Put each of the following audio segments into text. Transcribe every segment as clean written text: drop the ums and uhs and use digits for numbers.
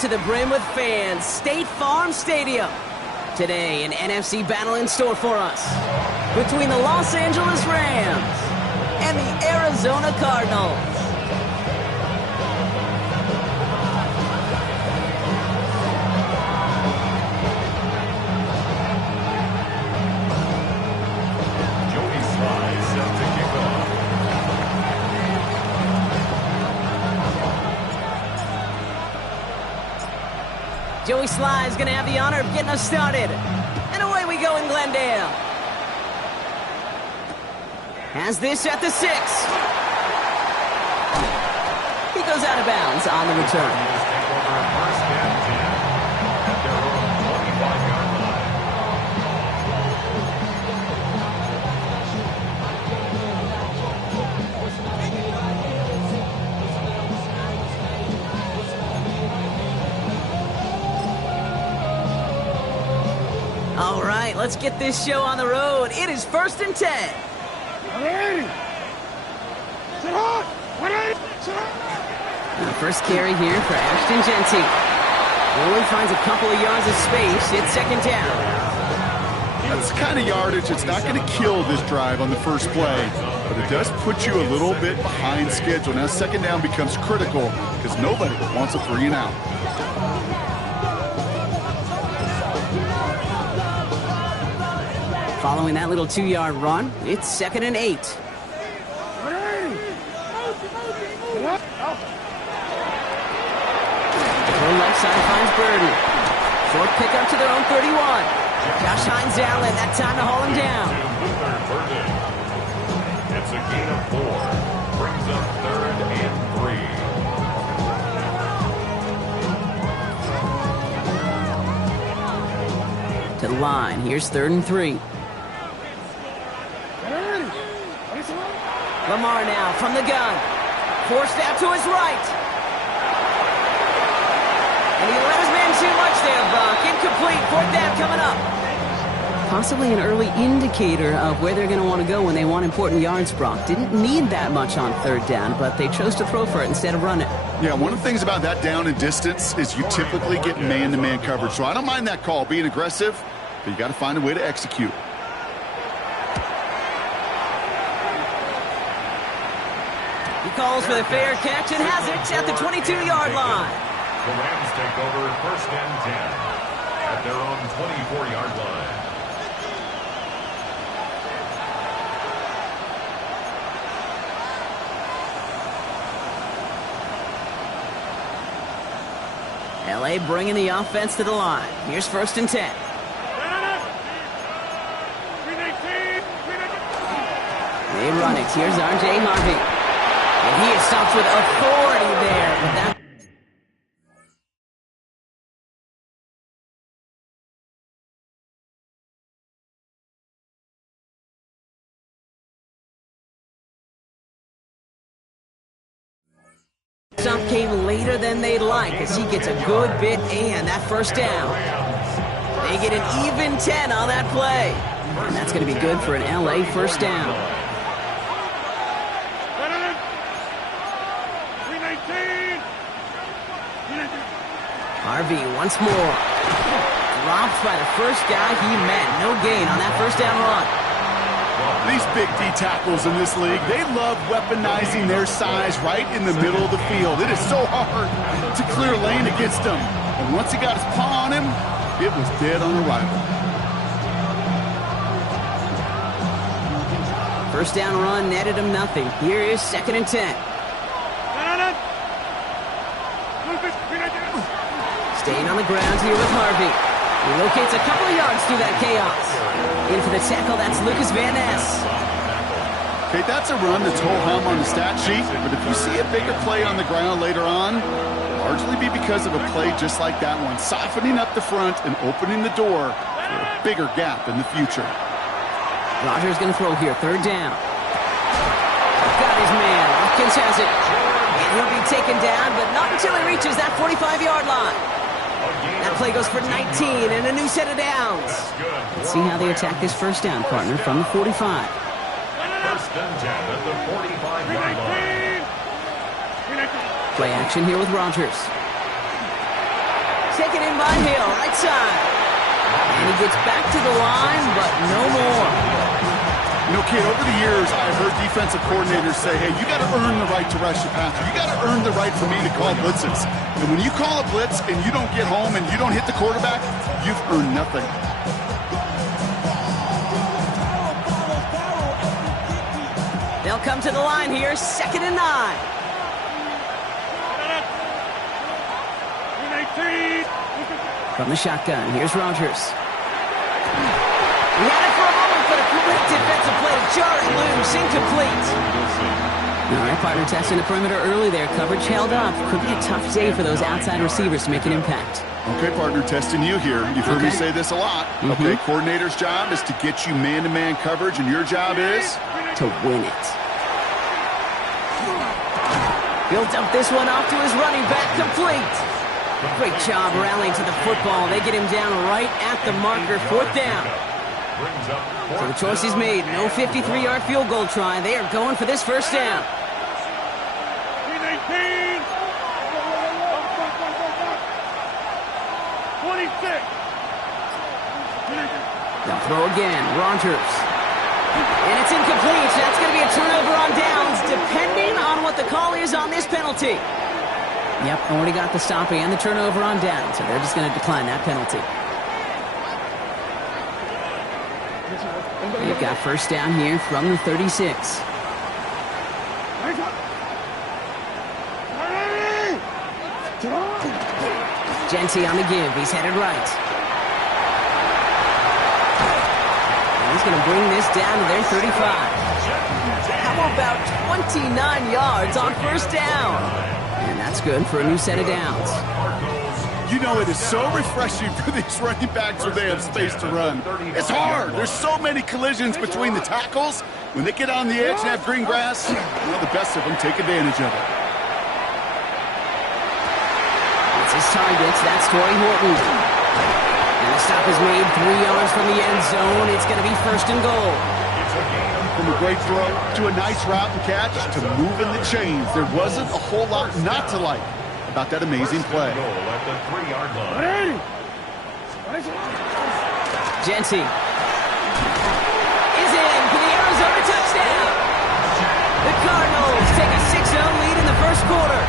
To the brim with fans, State Farm Stadium. Today, an NFC battle in store for us between the Los Angeles Rams and the Arizona Cardinals. Joey Sly is going to have the honor of getting us started. And away we go in Glendale. Has this at the 6. He goes out of bounds on the return. All right, let's get this show on the road. It is 1st and 10. The first carry here for Ashton Genty. Only finds a couple of yards of space. It's 2nd down. That's the kind of yardage. It's not going to kill this drive on the first play, but it does put you a little bit behind schedule. Now 2nd down becomes critical because nobody wants a 3 and out. Following that little 2-yard run, it's 2nd and 8. The left side finds Burden. Short pickup to their own 31. Josh Hines Allen, that time to haul him down. It's a gain of 4. Brings up 3rd and 3. To the line, here's 3rd and 3. Lamar now from the gun. Forced out to his right. And he let his man too much there, Brock. Incomplete. 4th down coming up. Possibly an early indicator of where they're going to want to go when they want important yards, Brock. Didn't need that much on 3rd down, but they chose to throw for it instead of run it. Yeah, one of the things about that down and distance is you typically get man-to-man coverage. So I don't mind that call, being aggressive, but you got to find a way to execute. He calls for the fair catch and has it at the 22-yard line. The Rams take over 1st and 10 at their own 24-yard line. L.A. bringing the offense to the line. Here's 1st and 10. They run it. Here's R.J. Harvey. And he is stopped with authority there. But that stop came later than they'd like as he gets a good bit and that 1st down. They get an even 10 on that play. And that's going to be good for an L.A. 1st down. Harvey once more. Dropped by the first guy he met. No gain on that 1st down run. These big D tackles in this league, they love weaponizing their size right in the middle of the field. It is so hard to clear lane against them. And once he got his paw on him, it was dead on arrival. 1st down run netted him nothing. Here is 2nd and 10. Staying on the ground here with Harvey. He locates a couple of yards through that chaos. In for the tackle, that's Lucas Van Ness. Okay, that's a run that's ho-hum on the stat sheet, but if you see a bigger play on the ground later on, it'll largely be because of a play just like that one, softening up the front and opening the door for a bigger gap in the future. Rodgers going to throw here, 3rd down. Got his man. Hopkins has it. And he'll be taken down, but not until he reaches that 45-yard line. That play goes for 19 and a new set of downs. Let's see how they attack this 1st down, partner, from the 45. 1st and 10 at the 45-yard line. Play action here with Rodgers. Taken in by Hill, right side. And he gets back to the line, but no more. You know, kid, over the years, I've heard defensive coordinators say, hey, you got to earn the right to rush the passer. You got to earn the right for me to call blitzes. And when you call a blitz and you don't get home and you don't hit the quarterback, you've earned nothing. They'll come to the line here, 2nd and 9. From the shotgun, here's Rodgers. He had it for a moment, but a great defensive play to jar it loose, incomplete. All right, partner testing the perimeter early there. Coverage held up. Could be a tough day for those outside receivers to make an impact. Okay, partner, testing you here. You've heard me say this a lot. Okay, coordinator's job is to get you man-to-man coverage, and your job is? To win it. Built up this one off to his running back, complete. Great job rallying to the football. They get him down right at the marker, 4th down. So the choice is made. No 53-yard field goal try. They are going for this 1st down. They'll throw again. Rodgers. And it's incomplete. That's going to be a turnover on downs, depending on what the call is on this penalty. Yep, already got the stop and the turnover on down, so they're just going to decline that penalty. They've got 1st down here from the 36. Genty on the give. He's headed right. And he's going to bring this down to their 35. How about 29 yards on 1st down? And that's good for a new set of downs. You know, it is so refreshing for these running backs when they have space to run. It's hard. There's so many collisions between the tackles. When they get on the edge and have green grass, well, the best of them take advantage of it. It's his targets. That's Torrey Horton. And the stop is made 3 yards from the end zone. It's going to be 1st and goal. From a great throw to a nice route and catch to moving the chains. There wasn't a whole lot not to like about that amazing play. Genty is in for the Arizona touchdown. The Cardinals take a 6-0 lead in the 1st quarter.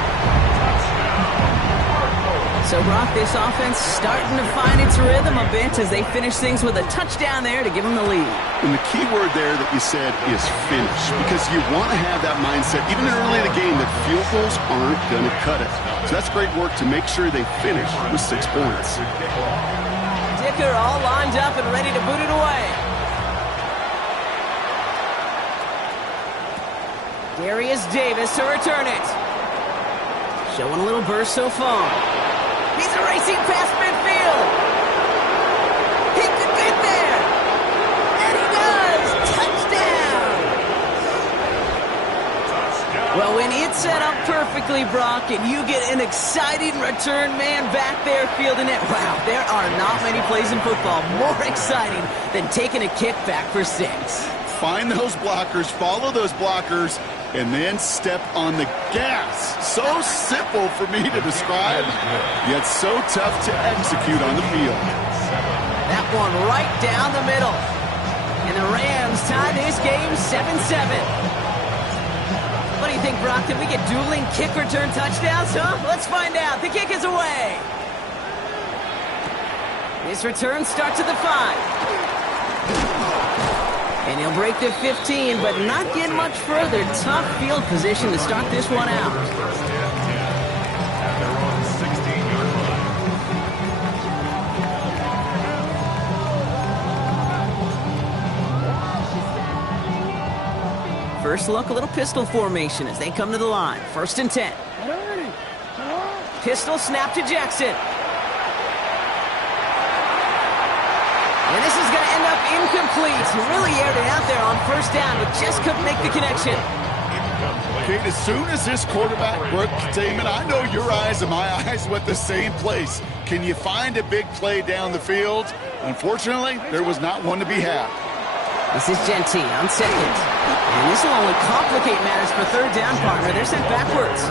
So, Brock, this offense starting to find its rhythm a bit as they finish things with a touchdown there to give them the lead. And the key word there that you said is finish, because you want to have that mindset, even early in the game, that field goals aren't going to cut it. So that's great work to make sure they finish with 6 points. Dicker all lined up and ready to boot it away. Darius Davis to return it. Showing a little burst so far. He's racing past midfield. He could get there. And he does. Touchdown. Well, when it's set up perfectly, Brock, and you get an exciting return man back there fielding it, wow, there are not many plays in football more exciting than taking a kick back for 6. Find those blockers, follow those blockers, and then step on the gas. So simple for me to describe, yet so tough to execute on the field. That one right down the middle. And the Rams tie this game 7-7. What do you think, Brock? Did we get dueling kick return touchdowns, huh? Let's find out. The kick is away. This return starts at the 5. And he'll break the 15, but not get much further. Tough field position to start this one out. First look, a little pistol formation as they come to the line. 1st and 10. Pistol snap to Jackson. And this is going to end up incomplete. Really aired it out there on 1st down, but just couldn't make the connection. Kate, as soon as this quarterback broke containment, I know your eyes and my eyes went the same place. Can you find a big play down the field? Unfortunately, there was not one to be had. This is Genty on 2nd. And this will only complicate matters for 3rd down, partner. They're sent backwards.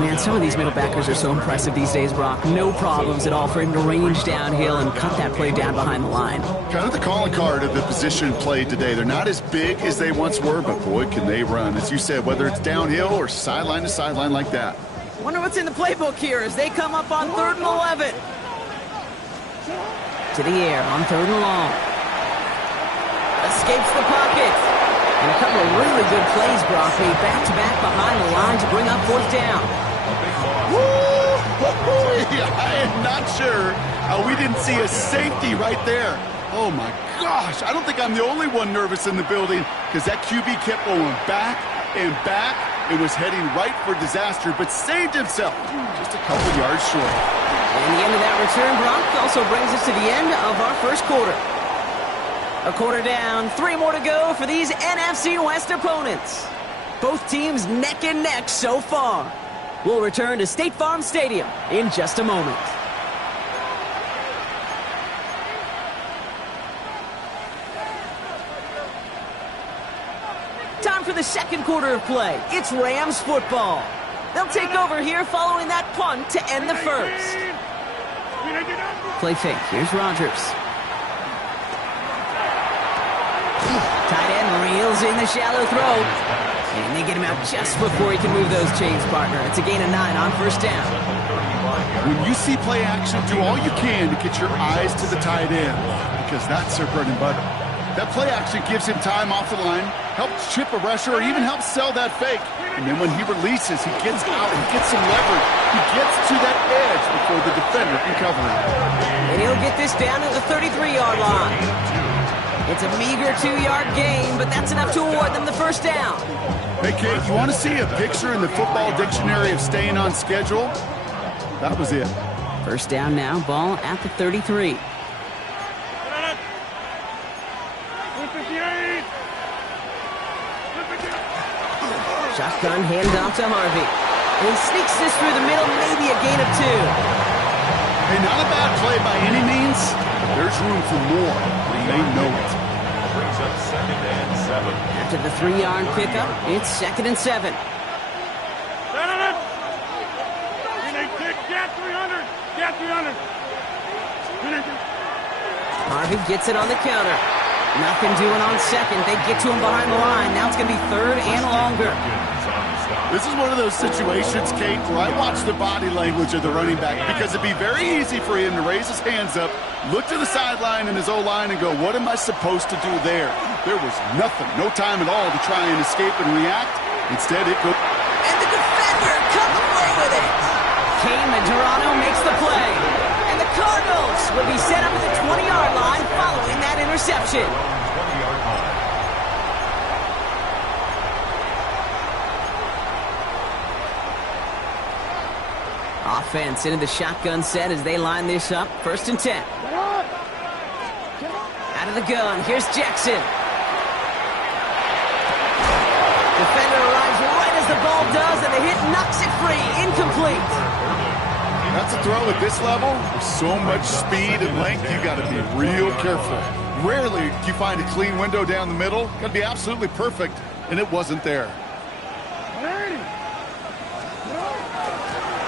Man, some of these middle backers are so impressive these days, Brock. No problems at all for him to range downhill and cut that play down behind the line. Kind of the calling card of the position played today. They're not as big as they once were, but boy, can they run. As you said, whether it's downhill or sideline to sideline like that. Wonder what's in the playbook here as they come up on 3rd and 11. To the air on 3rd and long. Escapes the pocket. And a couple of really good plays, Brock, made back-to-back behind the line to bring up 4th down. I am not sure how we didn't see a safety right there. Oh, my gosh. I don't think I'm the only one nervous in the building because that QB kept going back and back. It was heading right for disaster, but saved himself just a couple yards short. And the end of that return, Brock, also brings us to the end of our first quarter. A quarter down, 3 more to go for these NFC West opponents. Both teams neck and neck so far. We'll return to State Farm Stadium in just a moment. Time for the second quarter of play. It's Rams football. They'll take over here following that punt to end the first. Play fake. Here's Rodgers. Tight end reels in the shallow throw. And they get him out just before he can move those chains, partner. It's a gain of 9 on 1st down. When you see play action, do all you can to get your eyes to the tight end because that's their bread and butter. That play action gives him time off the line, helps chip a rusher, or even helps sell that fake. And then when he releases, he gets out and gets some leverage. He gets to that edge before the defender can cover him. And he'll get this down to the 33-yard line. It's a meager 2-yard gain, but that's enough to award them the 1st down. Hey, Kate, you want to see a picture in the football dictionary of staying on schedule? That was it. 1st down now, ball at the 33. Shotgun handoff to Harvey. And he sneaks this through the middle, maybe a gain of 2. Hey, not a bad play by any means, but there's room for more, and they know it. Brings up 2nd and 7. After the 3-yard pickup, it's 2nd and 7. Harvey gets it on the counter. Nothing doing on 2nd. They get to him behind the line. Now it's going to be 3rd and longer. This is one of those situations, Kate, where I watch the body language of the running back because it'd be very easy for him to raise his hands up, look to the sideline in his O-line and go, what am I supposed to do there? There was nothing, no time at all to try and escape and react. Instead, it goes... And the defender comes away with it. Kane Madrano makes the play. And the Cardinals will be set up at the 20-yard line following that interception. 20-yard line. Offense into the shotgun set as they line this up. 1st and 10. Out of the gun. Here's Jackson. Defender arrives right as the ball does, and the hit knocks it free. Incomplete. That's a throw at this level. With so much speed and length, you got to be real careful. Rarely do you find a clean window down the middle. Got to be absolutely perfect, and it wasn't there.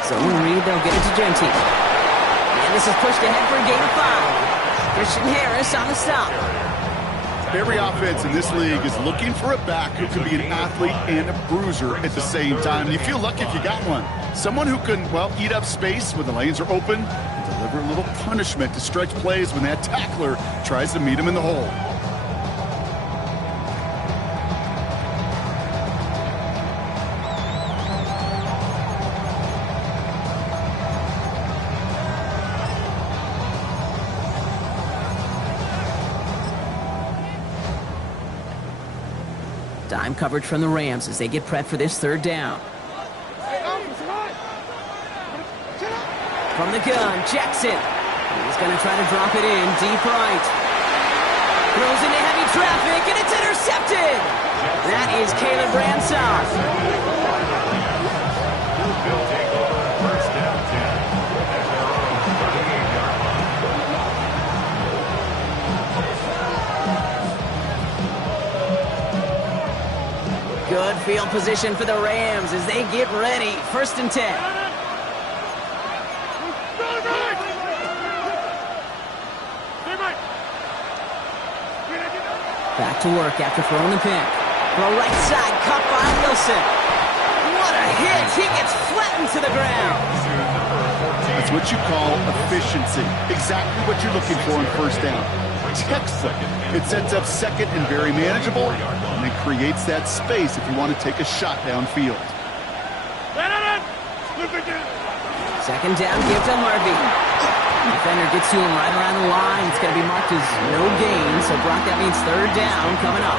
So Reed, they'll get it to Gentile. And this is pushed ahead for a gain of 5. Christian Harris on the stop. Every offense in this league is looking for a back who can be an athlete and a bruiser at the same time. You feel lucky if you got one. Someone who can, well, eat up space when the lanes are open and deliver a little punishment to stretch plays when that tackler tries to meet him in the hole. Dime coverage from the Rams as they get prepped for this 3rd down. From the gun, Jackson. He's going to try to drop it in deep right. Throws into heavy traffic, and it's intercepted. That is Caleb Branshaw. They'll take over 1st down 10 at their own 38-yard line. Good field position for the Rams as they get ready. 1st and 10. Back to work after throwing the pick. Throw right side, caught by Wilson. What a hit! He gets flattened to the ground. That's what you call efficiency. Exactly what you're looking for in 1st down. Textbook. It sets up 2nd and very manageable, and it creates that space if you want to take a shot downfield. 2nd down, give to Harvey. Defender gets to him right around the line. It's going to be marked as no gain, so Brock, that means 3rd down coming up.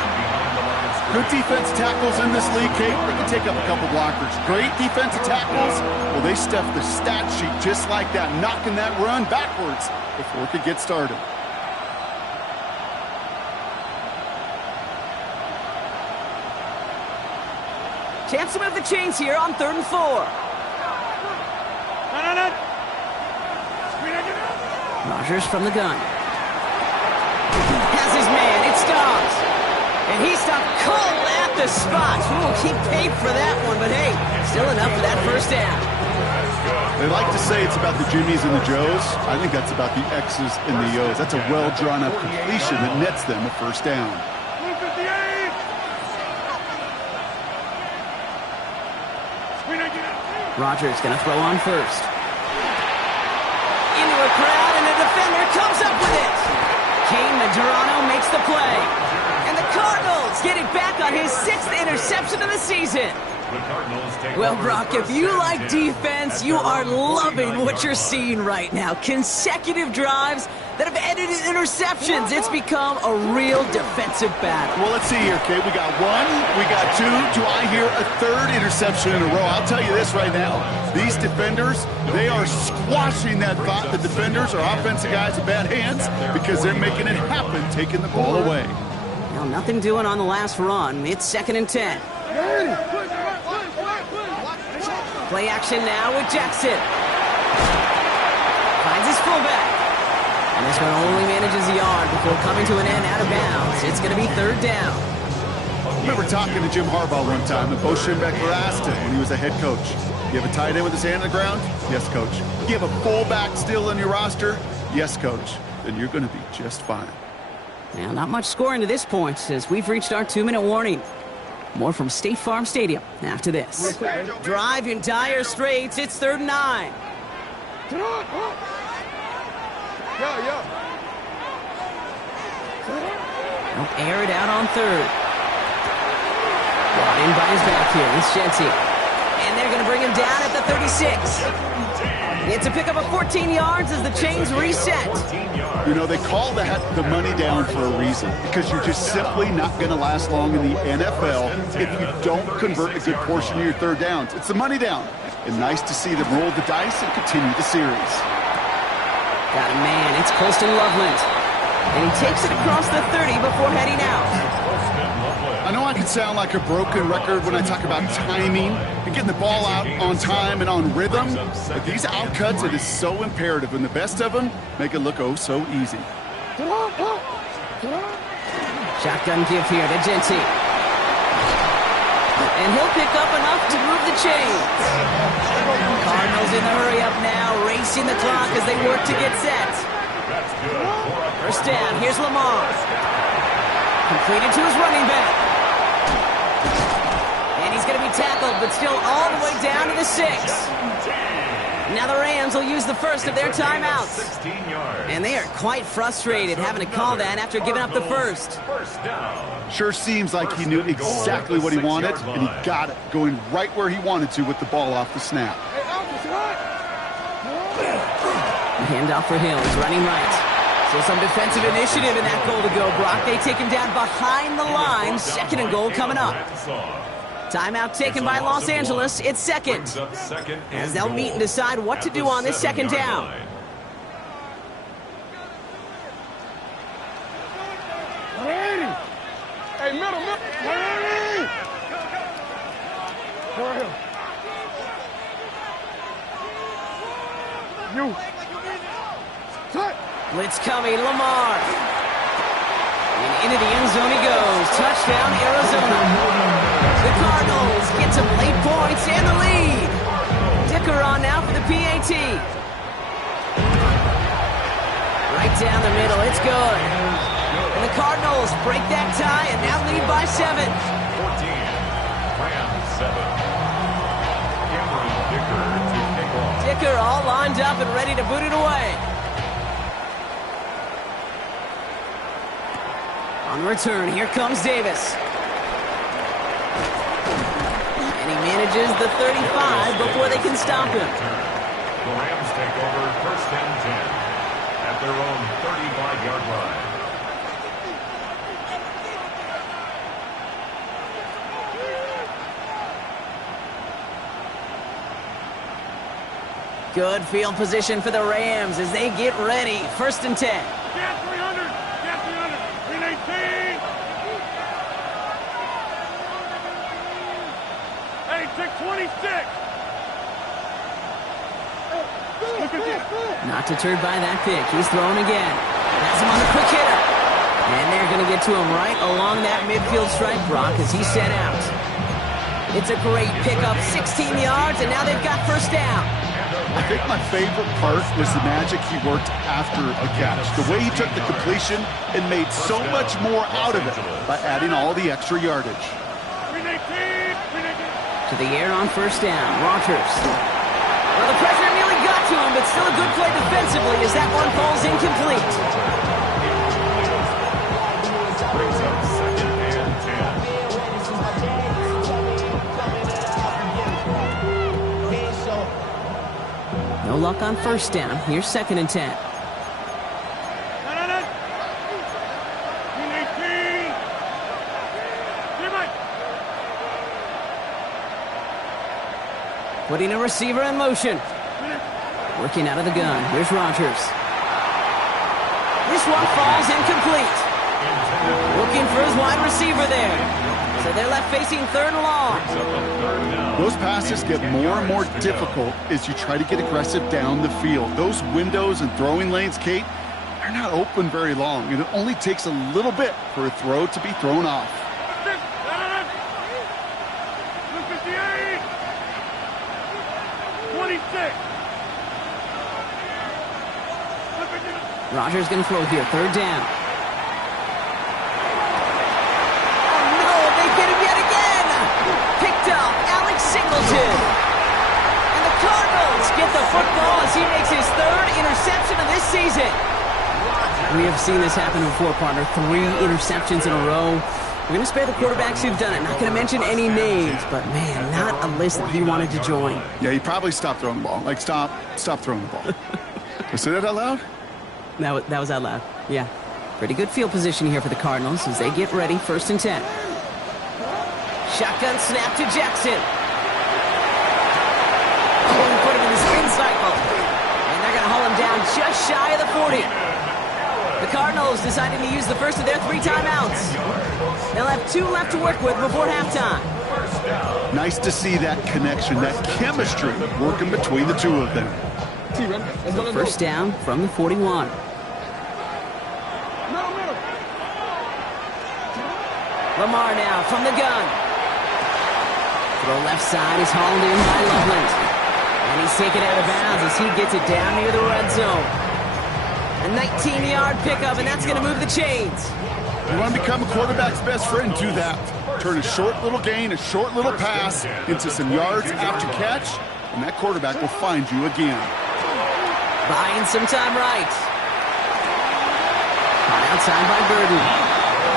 Good defense tackles in this league, Kate. They can take up a couple blockers. Great defensive tackles. Well, they stuff the stat sheet just like that, knocking that run backwards before it could get started. Chance to move the chains here on 3rd and 4. Rodgers from the gun. Has his man. It stops. And he stopped cold at the spot. Ooh, he paid for that one, but hey, still enough for that 1st down. They like to say it's about the Jimmies and the Joes. I think that's about the X's and the O's. That's a well-drawn-up completion that nets them a 1st down. Rodgers going to throw on 1st. Into a crowd, and the defender comes up with it. Kane Medrano makes the play. And the Cardinals get it back on his 6th interception of the season. Well, Brock, if you like defense, you are loving what you're seeing right now. Consecutive drives that have ended in interceptions. It's become a real defensive battle. Well, let's see here, Kate. We got 1, we got 2. Do I hear a 3rd interception in a row? I'll tell you this right now. These defenders, they are squashing that thought. The defenders are offensive guys with bad hands because they're making it happen, taking the ball away. Now, nothing doing on the last run. It's 2nd and 10. Play action now with Jackson. Finds his fullback. And this one only manages a yard before coming to an end out of bounds. It's going to be 3rd down. I remember talking to Jim Harbaugh one time, and Bo Schembechler asked him when he was a head coach, you have a tight end with his hand on the ground? Yes, coach. You have a fullback still on your roster? Yes, coach. Then you're going to be just fine. Now, not much scoring to this point as we've reached our 2-minute warning. More from State Farm Stadium after this. Drive in dire straits. It's 3rd and 9. They'll air it out on 3rd. Brought in by his back here. It's Shenty. And they're going to bring him down at the 36. It's a pickup of 14 yards as the chains reset. You know, they call that the money down for a reason, because you're just simply not going to last long in the NFL if you don't convert a good portion of your 3rd downs. It's the money down. And nice to see them roll the dice and continue the series. Got a man. It's Colston Loveland. And he takes it across the 30 before heading out. I know I can sound like a broken record when I talk about timing and getting the ball out on time and on rhythm, but these outcuts, it is so imperative, and the best of them make it look oh so easy. Shotgun give here to Genty. And he'll pick up enough to move the chains. Cardinals in the hurry up now, racing the clock as they work to get set. 1st down, here's Lamar. Completed to his running back. And he's going to be tackled, but still all the way down to the 6. Now the Rams will use the first of their timeouts. And they are quite frustrated having to call that after giving up the first. Sure seems like he knew exactly what he wanted, and he got it, going right where he wanted to with the ball off the snap. Handoff for Hill. He's running right. So some defensive initiative in that goal to go, Brock. They take him down behind the line. 2nd and goal coming up. Timeout taken by Los Angeles. It's 2nd. As they'll meet and decide what to do on this 2nd down. Hey, middle. You. Blitz coming, Lamar. And into the end zone he goes. Touchdown, Arizona. The Cardinals get some late points and the lead. Dicker on now for the PAT. Right down the middle, it's good. And the Cardinals break that tie and now lead by 7. 14, Rams 7. Cameron Dicker to kick off. Dicker all lined up and ready to boot it away. On the return, here comes Davis. And he manages the 35 before they can stop him. The Rams take over first and 10 at their own 35-yard line. Good field position for the Rams as they get ready. First and 10. Get 300. Get 300. 318. Hey, take 26. Not deterred by that pick. He's throwing again. Has him on the quick hitter. And they're going to get to him right along that midfield stripe, Brock, as he's set out. It's a great pickup, 16 yards, and now they've got first down. I think my favorite part was the magic he worked after a catch. The way he took the completion and made so much more out of it by adding all the extra yardage. 318. To the air on first down. Rogers. Well, the pressure nearly got to him, but still a good play defensively as that one falls incomplete. Brings up second and 10. No luck on first down. Here's second and 10. 318. Putting a receiver in motion. Working out of the gun. Here's Rogers. This one falls incomplete. Looking for his wide receiver there. So they're left facing third and long. Those passes get more and more difficult as you try to get aggressive down the field. Those windows and throwing lanes, Kate, they're not open very long, and it only takes a little bit for a throw to be thrown off. 258. 26. Rogers going to throw here. Third down. Get the football as he makes his third interception of this season. We have seen this happen before, partner. 3 interceptions in a row. We're going to spare the quarterbacks who've done it. Not going to mention any names, but man, not a list that he wanted to join. Yeah, he probably stopped throwing the ball. Like, stop throwing the ball. Did I say that out loud? That was out loud. Yeah. Pretty good field position here for the Cardinals as they get ready. First and 10. Shotgun snap to Jackson. Put him in the spin cycle. And they're going to haul him down just shy of the 40. The Cardinals deciding to use the first of their 3 timeouts. They'll have 2 left to work with before halftime. Nice to see that connection, that chemistry working between the 2 of them. First down from the 41. Lamar now from the gun. Throw left side is hauled in by Loveland. And he's taken out of bounds as he gets it down near the red zone. A 19-yard pickup, and that's going to move the chains. You want to become a quarterback's best friend, do that. Turn a short little gain, a short little pass into some yards after catch, and that quarterback will find you again. Buying some time right. Caught outside by Burden.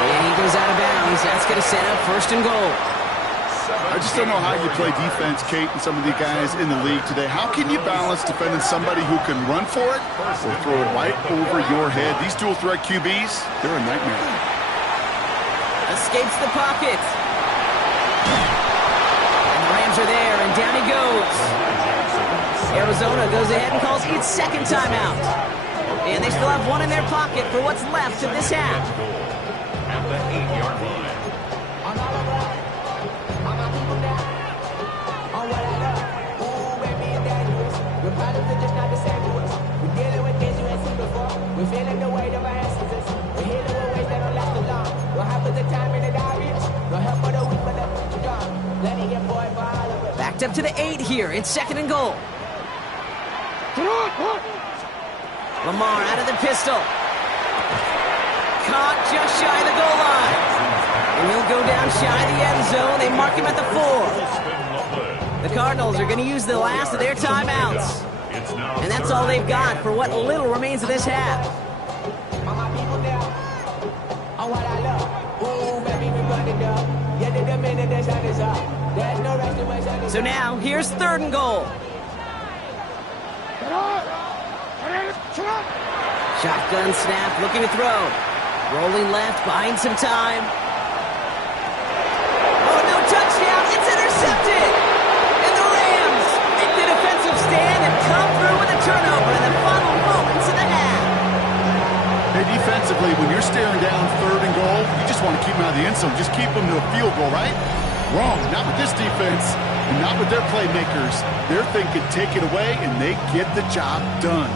And he goes out of bounds. That's going to set up first and goal. I just don't know how you play defense, Kate, and some of the guys in the league today. How can you balance defending somebody who can run for it or throw it right over your head? These dual threat QBs, they're a nightmare. Escapes the pocket. And the Rams are there, and down he goes. Arizona goes ahead and calls its second timeout. And they still have 1 in their pocket for what's left of this half. At the 8-yard line. We're feeling the weight of our ancestors. We're healing with ways that don't last too long. Don't have the time in the diaries. No help for the weak, but the gone. backed up to the 8 here. It's 2nd and goal. Lamar out of the pistol. Caught just shy of the goal line. And he'll go down shy of the end zone. They mark him at the 4. The Cardinals are going to use the last of their timeouts. And that's all they've got for what little remains of this half. All my people now, on what I love. Ooh, baby, we run it up. Yeah, the minute the sun is up. There's no rest in my sun is So now, here's 3rd and goal. Shotgun snap, looking to throw. Rolling left, buying some time. Oh, no touchdown. It's intercepted. And the Rams make the defensive stand and come through with a turnover in the final moments of the half. Hey, defensively, when you're staring down 3rd and goal, you just want to keep them out of the end zone. Just keep them to a field goal, right? Wrong. Not with this defense. And not with their playmakers. They're thinking take it away, and they get the job done.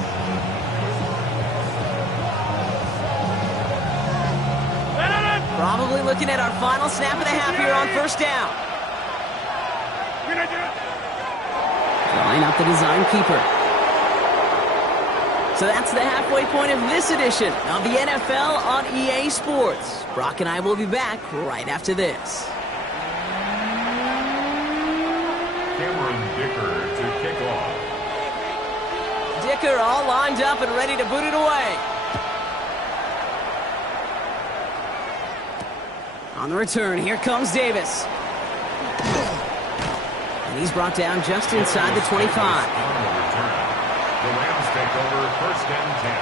Probably looking at our final snap of the half here on 1st down. Drawing up the design keeper. So that's the halfway point of this edition of the NFL on EA Sports. Brock and I will be back right after this. Cameron Dicker to kick off. Dicker all lined up and ready to boot it away. On the return, here comes Davis. And he's brought down just inside the 25. On the return, the Rams take over 1st and 10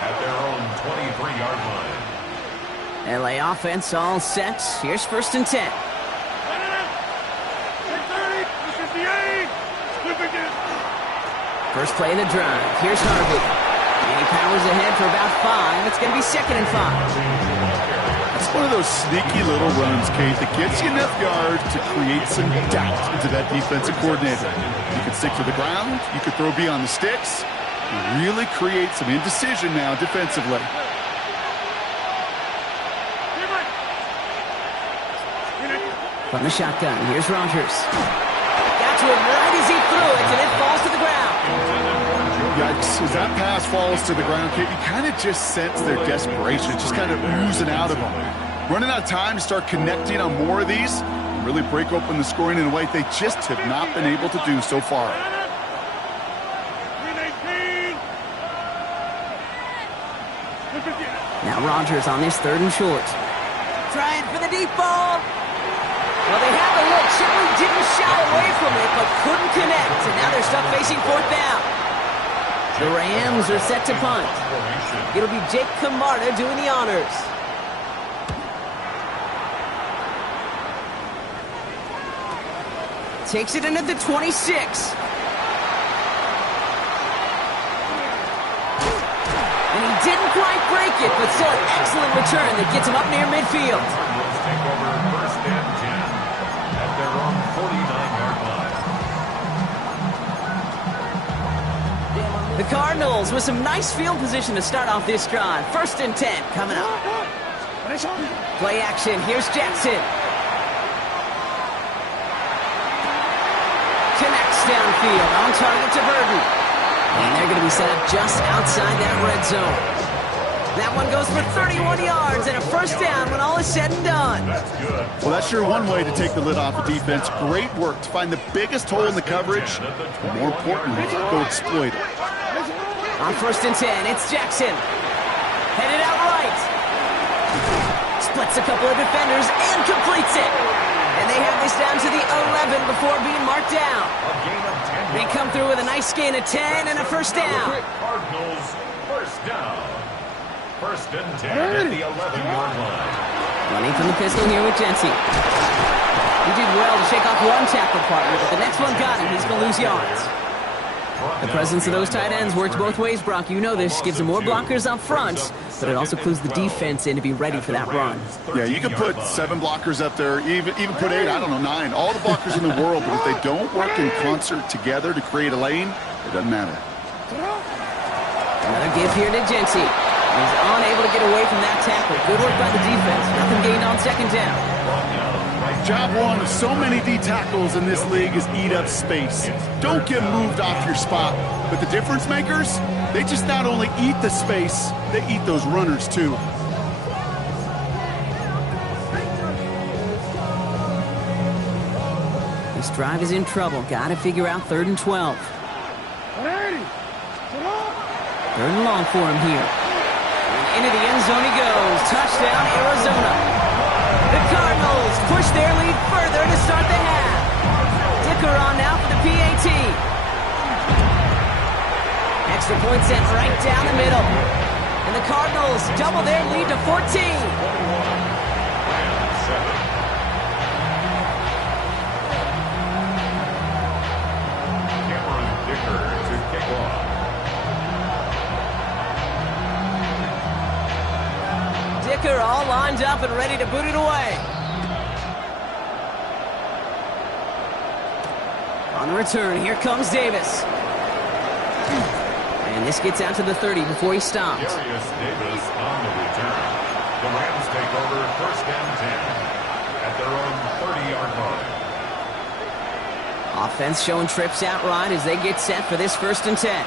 at their own 23-yard line. LA offense all set. Here's 1st and 10. First play of the drive. Here's Harvey. And he powers ahead for about 5. It's going to be 2nd and 5. It's one of those sneaky little runs, Kate, that gets you enough yards to create some doubt into that defensive coordinator. You can stick to the ground. You could throw beyond the sticks. You really create some indecision now defensively. From the shotgun, here's Rodgers. Got to it right as he threw it, and it falls to the ground. Yikes, as that pass falls to the ground, Kate, you kind of just sense their desperation, just kind of oozing out of them. Running out of time to start connecting on more of these and really break open the scoring in a way they just have not been able to do so far. Now Rodgers on this 3rd and short. Trying for the deep ball. Well, they had the look, certainly didn't shy away from it, but couldn't connect, and now they're stuck facing 4th down. The Rams are set to punt. It'll be Jake Camarda doing the honors. Takes it into the 26. And he didn't quite break it, but still an excellent return that gets him up near midfield. Let's take over 1st and 10 at their own 49-yard line. The Cardinals with some nice field position to start off this drive. 1st and 10 coming up. Play action. Here's Jackson. Connects downfield. On target to Burton. And they're going to be set up just outside that red zone. That one goes for 31 yards and a 1st down when all is said and done. Well, that's sure one way to take the lid off a defense. Great work to find the biggest hole in the coverage. But more importantly, go exploit it. On 1st and 10, it's Jackson. Headed out right. Splits a couple of defenders and completes it. And they have this down to the 11 before being marked down. They come through with a nice gain of 10 and a 1st down. Cardinals 1st down. 1st and 10 at the 11-yard line. Running from the pistol here with Jency. He did well to shake off one tackle partner, but the next one got him. He's going to lose yards. The presence of those tight ends works both ways, Brock. You know this. Gives them more blockers up front, but it also clues the defense in to be ready for that run. Yeah, you can put 7 blockers up there, even put 8, I don't know, 9. All the blockers in the world, but if they don't work in concert together to create a lane, it doesn't matter. Another give here to Jency. He's unable to get away from that tackle. Good work by the defense. Nothing gained on second down. Job one of so many D tackles in this league is eat up space. Don't get moved off your spot. But the difference makers, they just not only eat the space, they eat those runners too. This drive is in trouble. Got to figure out 3rd and 12. 3rd and long for him here. And into the end zone he goes. Touchdown, Arizona. The Cardinals push their lead further to start the half. Dicker on now for the PAT. Extra point sent right down the middle. And the Cardinals double their lead to 14. Dicker all lined up and ready to boot it away. On the return, here comes Davis. And this gets out to the 30 before he stops. Darius Davis on the return. The Rams take over 1st and 10 at their own 30-yard line. Offense showing trips outright as they get set for this 1st and 10.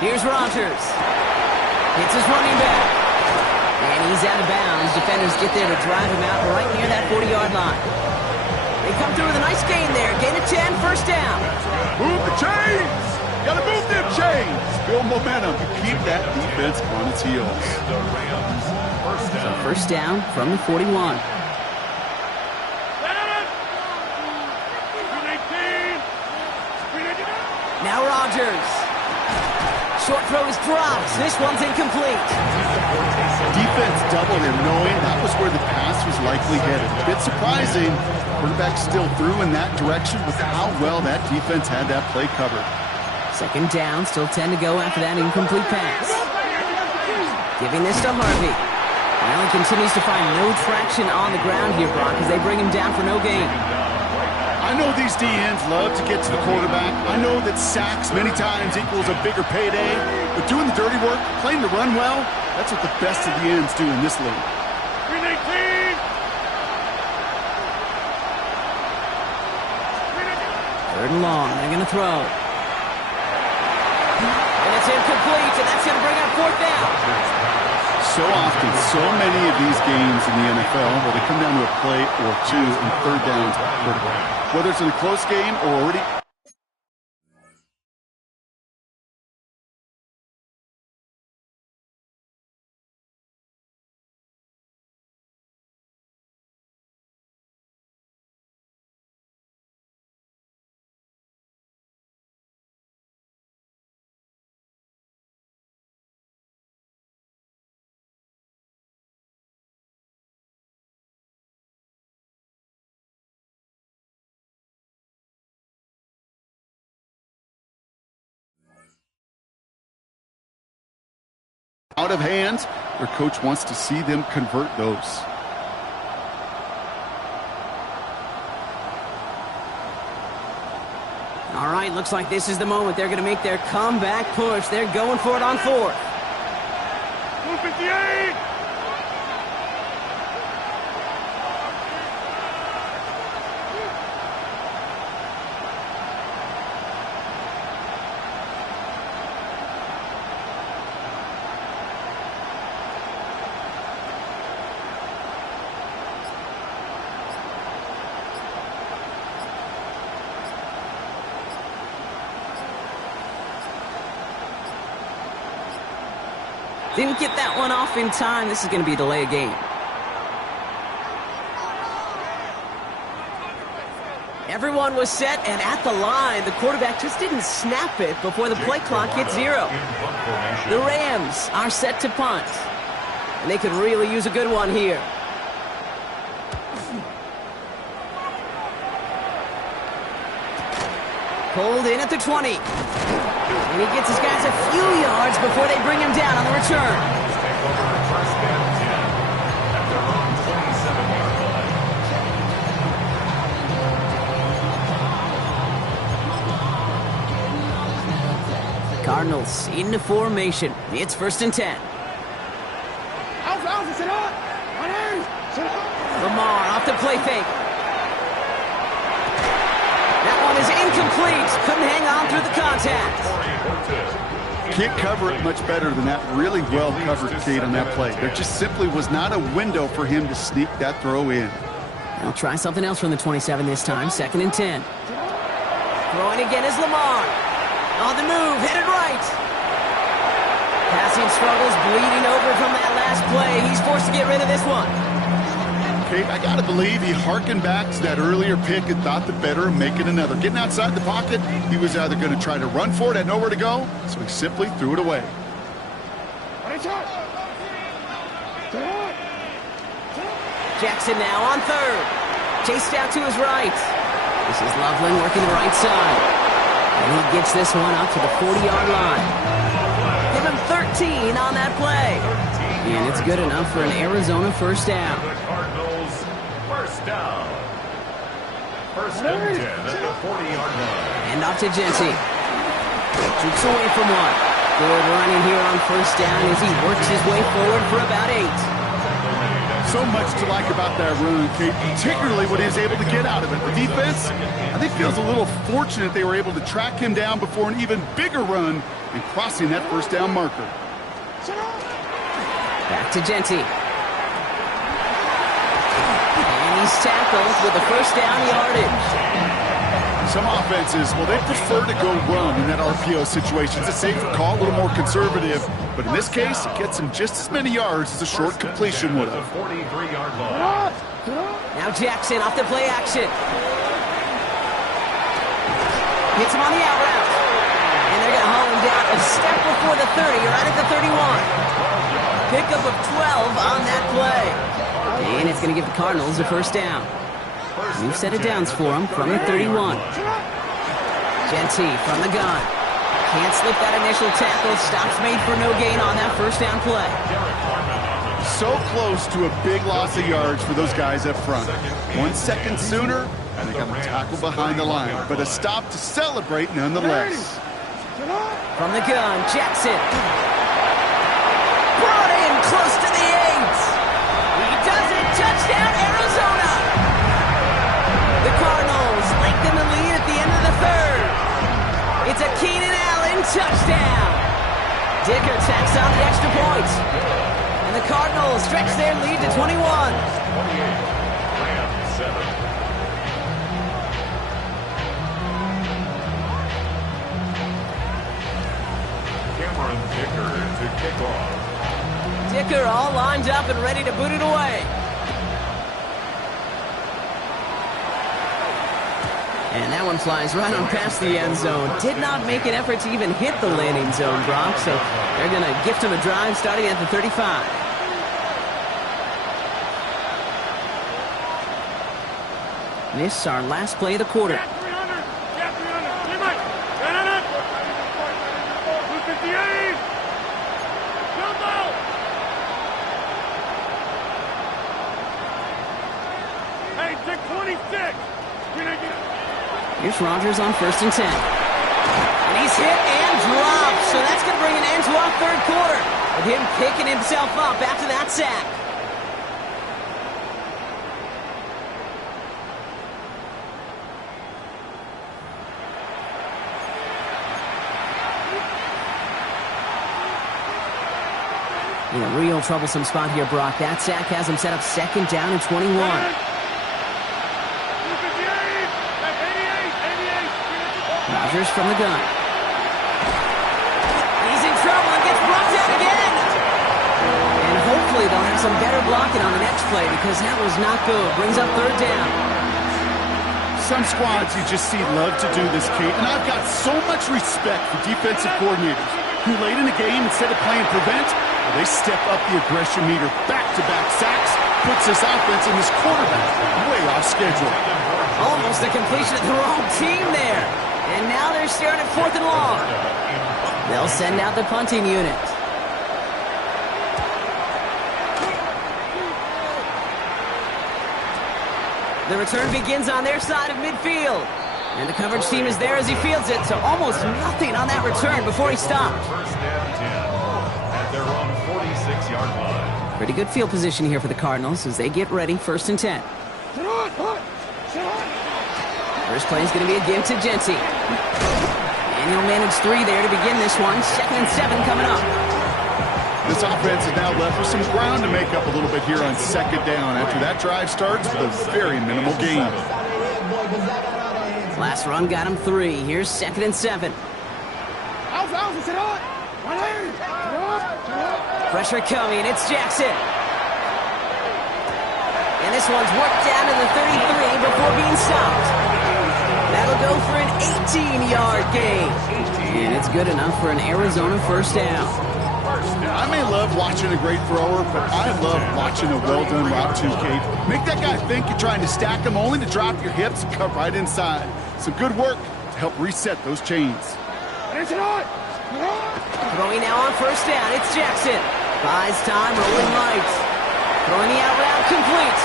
Here's Rodgers. Hits his running back. And he's out of bounds. Defenders get there to drive him out right near that 40-yard line. They come through with a nice gain there. Gain of 10, 1st down. Move the chains! Gotta move them chains! Build momentum. Keep that defense on its heels. The Rams, 1st down. 1st down from the 41. Now Rodgers. Short throw is dropped. This one's incomplete. Defense doubled him, knowing that was where the pass was likely headed. A bit surprising. Quarterback still threw in that direction with how well that defense had that play covered. 2nd down, still 10 to go after that incomplete pass. Giving this to Harvey. Allen continues to find no traction on the ground here, Brock, as they bring him down for no gain. I know these DNs love to get to the quarterback. I know that sacks many times equals a bigger payday. But doing the dirty work, playing to run well, that's what the best of the ends do in this league. 3rd and long. They're going to throw. And it's incomplete, and that's going to bring up 4th down. So often, so many of these games in the NFL where they come down to a play or two and 3rd down to the quarterback. Whether it's in a close game or already... out of hand, their coach wants to see them convert those. All right, looks like this is the moment. They're going to make their comeback push. They're going for it on 4th. 258! Didn't get that one off in time. This is going to be a delay of game. Everyone was set and at the line. The quarterback just didn't snap it before the play clock hit 0. The Rams are set to punt. And they could really use a good one here. Pulled in at the 20. And he gets his guys a few yards before they bring him down on the return. Take over 1st and 10 at their own 27-yard line. Cardinals into formation. It's 1st and 10. Lamar off the play fake. That one is incomplete. Couldn't hang on through the contact. Can't cover it much better than that. Really well covered, Kate, on that play. There just simply was not a window for him to sneak that throw in. I'll try something else from the 27 this time. 2nd and 10. Throwing again is Lamar. On the move, headed right. Passing struggles, bleeding over from that last play. He's forced to get rid of this one. Kate, I got to believe he harkened back to that earlier pick and thought the better of making another. Getting outside the pocket, he was either going to try to run for it, had nowhere to go, so he simply threw it away. Jackson now on 3rd. Chased out to his right. This is Loveland working the right side. And he gets this one up to the 40-yard line. Give him 13 on that play. And it's good enough for an Arizona 1st down. The Cardinals, 1st down. 1st and 10 at the 40-yard line. And off to Genty. Shoots away from one. Good running here on 1st down as he works his way forward for about 8. So much to like about that run, Kate, particularly what he was able to get out of it. The defense, I think, feels a little fortunate they were able to track him down before an even bigger run and crossing that 1st down marker. Back to Genty. And he's tackled with the 1st down yardage. Some offenses, well, they prefer to go run in that RPO situation. It's a safer call, a little more conservative. But in this case, it gets him just as many yards as a short completion would have. 43-yard line. Now Jackson off the play action. Hits him on the out route. And they're going to haul him down a step before the 30, right at the 31. Pickup of 12 on that play. And it's going to give the Cardinals a 1st down. New set of downs for him from the 31. Genty from the gun. Can't slip that initial tackle. Stops made for no gain on that 1st down play. So close to a big loss of yards for those guys up front. 1 second sooner, and they got a tackle behind the line. But a stop to celebrate nonetheless. From the gun, Jackson. Brought in close to the 8. He does it. Touchdown, Arizona. The Cardinals lengthen the lead at the end of the 3rd. It's a Keenan Allen touchdown. Dicker tacks on the extra point. And the Cardinals stretch their lead to 21. 28, Rams 7. Cameron Dicker to kick off. Dicker all lined up and ready to boot it away. And that one flies right on past the end zone. Did not make an effort to even hit the landing zone, Brock. So they're going to gift him a drive starting at the 35. This is our last play of the quarter. Get 300. Get 300. Get it. 258. Jump out. Hey, take 26. Here's Rodgers on 1st and 10. And he's hit and dropped. So that's going to bring an end to our 3rd quarter with him picking himself up after that sack. In a real troublesome spot here, Brock. That sack has him set up 2nd down and 21. Rodgers from the gun. He's in trouble and gets blocked out again. And hopefully they'll have some better blocking on the next play because that was not good. Brings up 3rd down. Some squads you just see love to do this, Kate, and I've got so much respect for defensive coordinators who late in the game, instead of playing prevent, they step up the aggression meter. Back-to-back sacks puts this offense and this quarterback way off schedule. Almost the completion of the wrong team there. And now they're staring at 4th and long. They'll send out the punting unit. The return begins on their side of midfield. And the coverage team is there as he fields it, so almost nothing on that return before he stopped. First down 10 at their own 46-yard line. Pretty good field position here for the Cardinals as they get ready, 1st and 10. First play is going to be a give to Genty. And he'll manage 3 there to begin this one. 2nd and 7 coming up. This offense is now left with some ground to make up a little bit here on 2nd down after that drive starts with a very minimal gain. Last run got him 3. Here's 2nd and 7. Pressure coming. It's Jackson. And this one's worked down to the 33 before being stopped. That'll go for an 18-yard gain. And it's good enough for an Arizona 1st down. I may love watching a great thrower, but I love watching a well-done route too, Kate. Make that guy think you're trying to stack him only to drop your hips and cut right inside. Some good work to help reset those chains. Throwing now on 1st down. It's Jackson. Buys time, rolling right. Throwing the out route complete.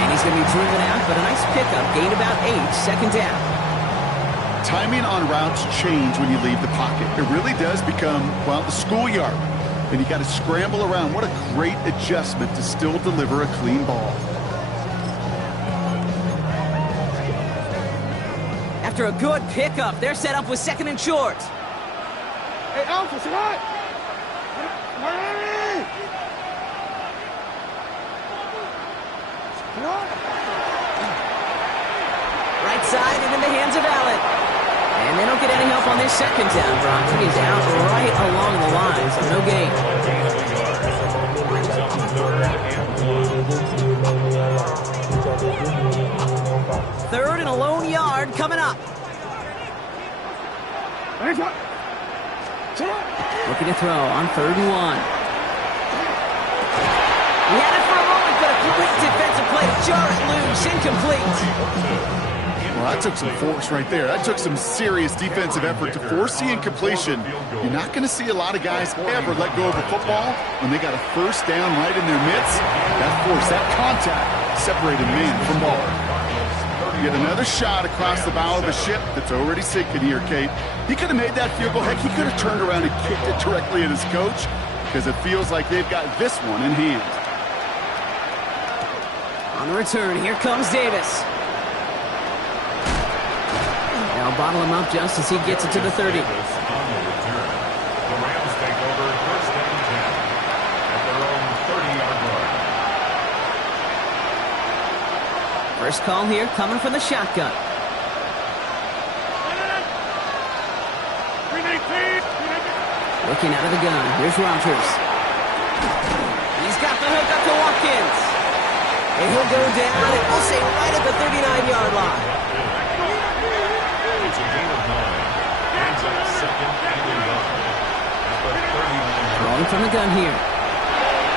And he's going to be driven out, but a nice pickup. Gain about 8, 2nd down. Timing on routes change when you leave the pocket. It really does become, well, the schoolyard. And you got to scramble around. What a great adjustment to still deliver a clean ball. After a good pickup, they're set up with 2nd and short. Hey, Alpha, say what? Right side and in the hands of Allen. And they don't get any help on this 2nd down. Bronte is out right along the line, so no gain. Third and a lone yard coming up. Looking to throw on 3rd and 1. He had it for a moment, but a great defensive play to jar it loose. Incomplete. Well, that took some force right there. That took some serious defensive effort to force the incompletion. You're not going to see a lot of guys ever let go of a football when they got a 1st down right in their midst. That force, that contact, separated man from ball. Get another shot across the bow of a ship that's already sinking here, Kate. He could have made that field goal. Heck, he could have turned around and kicked it directly at his coach because it feels like they've got this one in hand. On the return, here comes Davis. They'll bottle him up just as he gets it to the 30. On the return, the Rams take over 1st and 10 at their own 30-yard line. First call here coming from the shotgun. Looking out of the gun. Here's Rodgers. He's got the hook up to Watkins. And he'll go down, and we'll say right at the 39-yard line. It's a gain of 9. Brings up 2nd and 11 at the 39-yard Throwing from the gun here.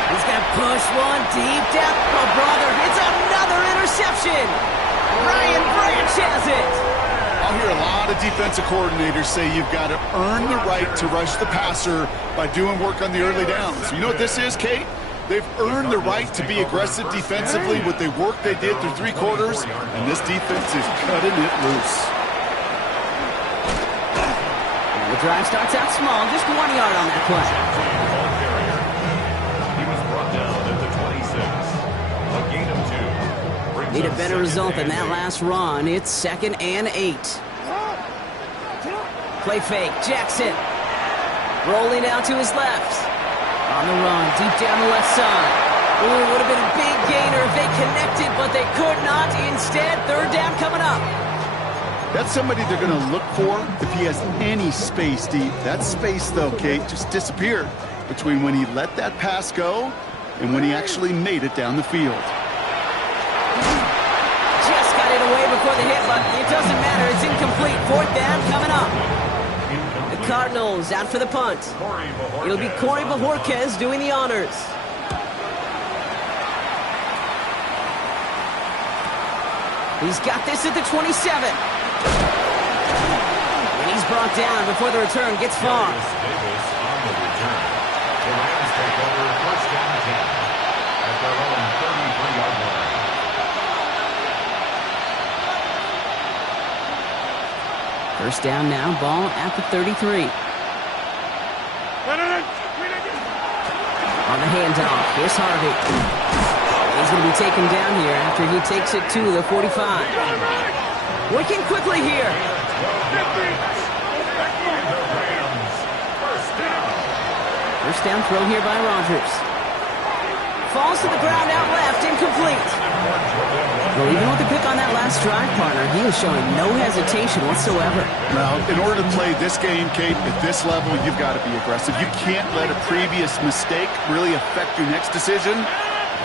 He's going to push one deep down. Oh, brother, it's another interception. Ryan Branch has it. I'll hear a lot of defensive coordinators say you've got to earn the right to rush the passer by doing work on the early downs. You know what this is, Kate? They've earned the right to be aggressive defensively with the work they did through 3 quarters, and this defense is cutting it loose. And the drive starts out small, just 1 yard on that play. He was brought down at the 26. A gain of 2. Need a better result than that last run. It's 2nd and 8. Play fake, Jackson. Rolling out to his left. On the run, deep down the left side. Ooh, would have been a big gainer if they connected, but they could not. Instead, 3rd down coming up. That's somebody they're going to look for if he has any space deep. That space, though, Kate, just disappeared between when he let that pass go and when he actually made it down the field. Just got it away before the hit, but it doesn't matter. It's incomplete. 4th down coming up. The Cardinals out for the punt. It'll be Corey Bajorquez doing the honors. He's got this at the 27. And he's brought down before the return gets far. Davis on the return. The Rams take over 1st and 10 at their own 33-yard line. First down now, ball at the 33. On the handoff, here's Harvey. He's going to be taken down here after he takes it to the 45. Working quickly here. First down throw here by Rodgers. Falls to the ground out left, incomplete. Well, even with the pick on that last drive, partner, he was showing no hesitation whatsoever. Now, in order to play this game, Kate, at this level, you've got to be aggressive. You can't let a previous mistake really affect your next decision.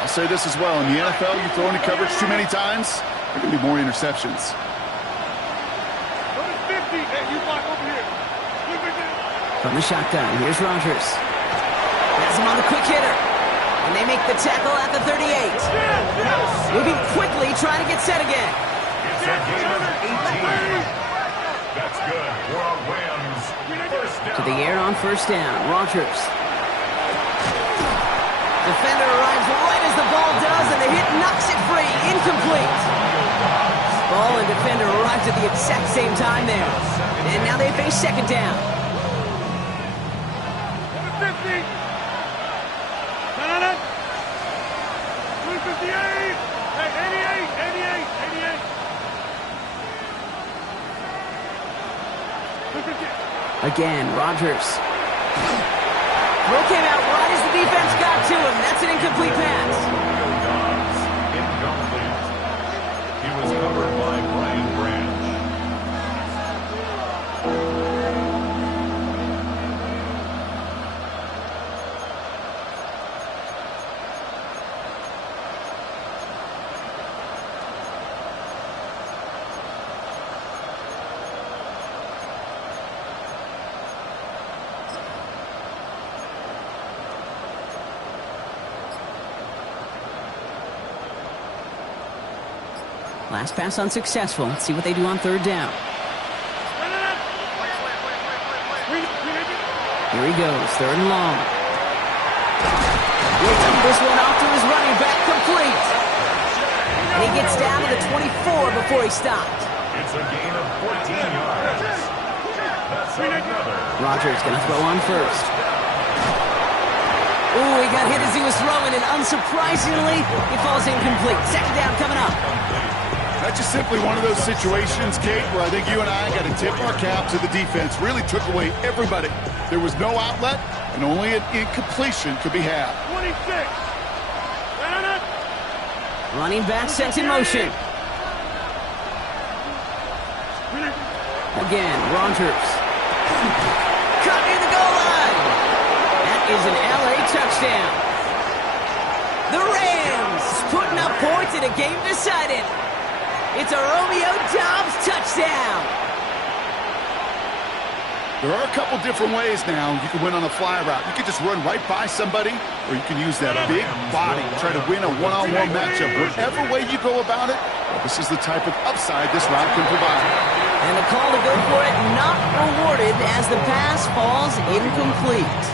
I'll say this as well. In the NFL, you throw into coverage too many times, there can be more interceptions. From the shotgun, here's Rodgers. Has him on the quick hitter. And they make the tackle at the 38. Moving quickly, trying to get set again. It's a gain of 18. That's good for our Rams. First down. To the air on first down, Rodgers. Defender arrives right as the ball does, and the hit knocks it free. Incomplete. Ball and defender arrives at the exact same time there. And now they face second down. 88. Again, Rodgers. Throw came out wide as the defense got to him. That's an incomplete pass. Incomplete. He was covered by Brian Branch. Last pass unsuccessful. Let's see what they do on third down. Here he goes, third and long. He'll dump this one off to his running back, complete. And he gets down to the 24 before he stopped. It's a gain of 14 yards. That's another. Rodgers going to throw on first. Ooh, he got hit as he was throwing, and unsurprisingly, he falls incomplete. Second down coming up. That's just simply one of those situations, Kate, where I think you and I got to tip our cap to the defense. Really took away everybody. There was no outlet, and only an incompletion could be had. 26. Running back sent in motion. Again, Rodgers. Caught near the goal line. That is an LA touchdown. The Rams putting up points in a game decided. It's a Romeo Doubs touchdown. There are a couple different ways now you can win on a fly route. You can just run right by somebody, or you can use that big body, try to win a one-on-one matchup. Whatever way you go about it, well, this is the type of upside this route can provide. And the call to go for it not rewarded as the pass falls incomplete.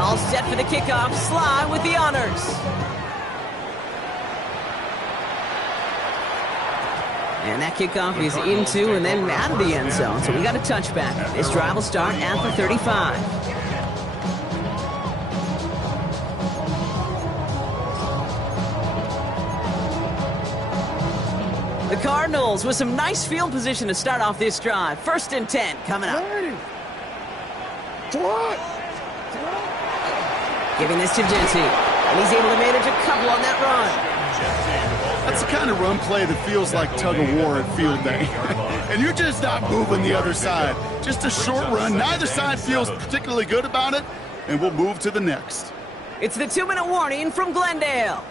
All set for the kickoff. Sly with the honors. And that kickoff is into and then out of the end zone. So we got a touchback. This drive will start at the 35. The Cardinals with some nice field position to start off this drive. 1st and 10 coming up. Giving this to Genty. And he's able to manage a couple on that run. That's the kind of run play that feels like tug-of-war at field day. And you're just not moving the other side. Just a short run. Neither side feels particularly good about it. And we'll move to the next. It's the 2-minute warning from Glendale.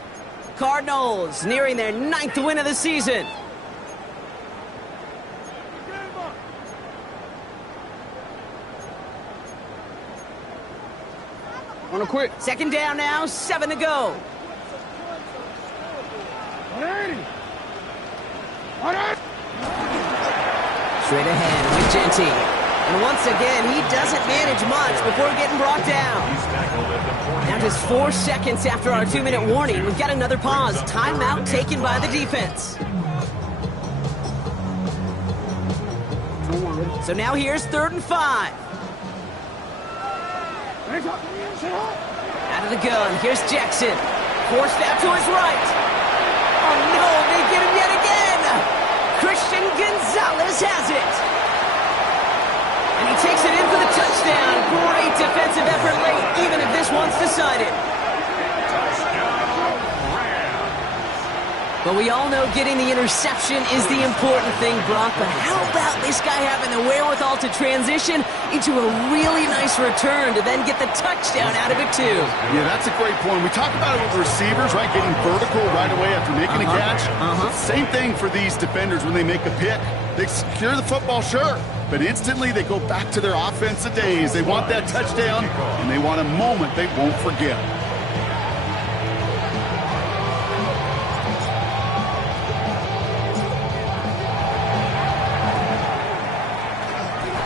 Cardinals nearing their 9th win of the season. On a quick. Second down now, 7 to go. 180. Straight ahead with Genty. And once again, he doesn't manage much before getting brought down. Now just 4 seconds after our 2-minute warning, we've got another pause. Timeout taken by the defense. So now here's 3rd and 5. Out of the gun, here's Jackson. Forced out to his right. Oh no, they get him yet again. Christian Gonzalez has it. And he takes it in for the touchdown. Great defensive effort late, even if this one's decided. But we all know getting the interception is the important thing, Brock. But how about this guy having the wherewithal to transition into a really nice return to then get the touchdown out of it, too? Yeah, that's a great point. We talk about it with receivers, right? Getting vertical right away after making a catch. Same thing for these defenders when they make a pick. They secure the football, sure, but instantly they go back to their offensive days. They want that touchdown, and they want a moment they won't forget.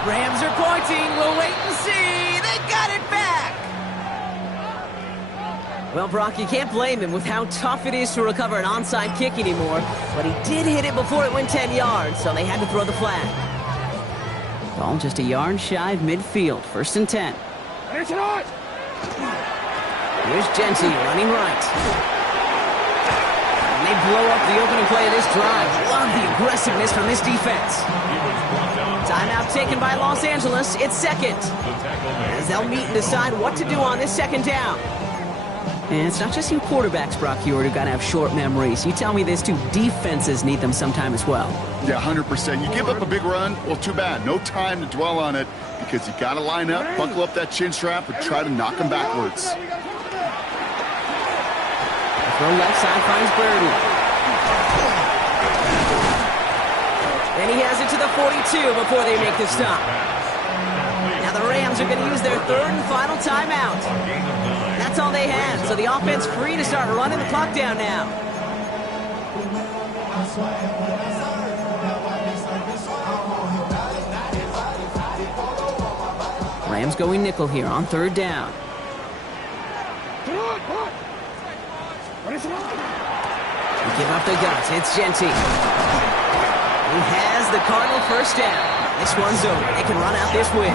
Rams are pointing. We'll wait and see. They got it back. Well, Brock, you can't blame him with how tough it is to recover an onside kick anymore. But he did hit it before it went 10 yards, so they had to throw the flag. Ball just a yard shy of midfield. 1st and 10. Here's Genty running right. And they blow up the opening play of this drive. Love the aggressiveness from this defense. Timeout taken by Los Angeles. It's 2nd. As they'll meet and decide what to do on this 2nd down. And it's not just you quarterbacks, Brock Heward, who've got to have short memories. You tell me this too, defenses need them sometime as well. Yeah, 100%. You give up a big run, well, too bad. No time to dwell on it because you got to line up, buckle up that chin strap, and try to knock them backwards. Throw left side finds Birdie. And he has it to the 42 before they make the stop. Now the Rams are going to use their 3rd and final timeout. That's all they had, so the offense free to start running the clock down now. Rams going nickel here on 3rd down. They give up the guts. It's Genty. He has the Cardinal 1st down. This one's over. They can run out this win.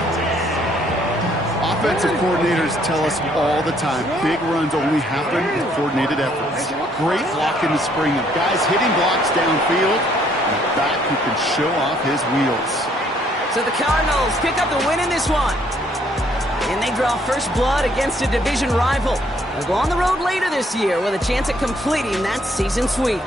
Offensive coordinators tell us all the time, big runs only happen with coordinated efforts. Great block in the spring of guys hitting blocks downfield, and a back who can show off his wheels. So the Cardinals pick up the win in this one. And they draw first blood against a division rival. They'll go on the road later this year with a chance at completing that season sweep.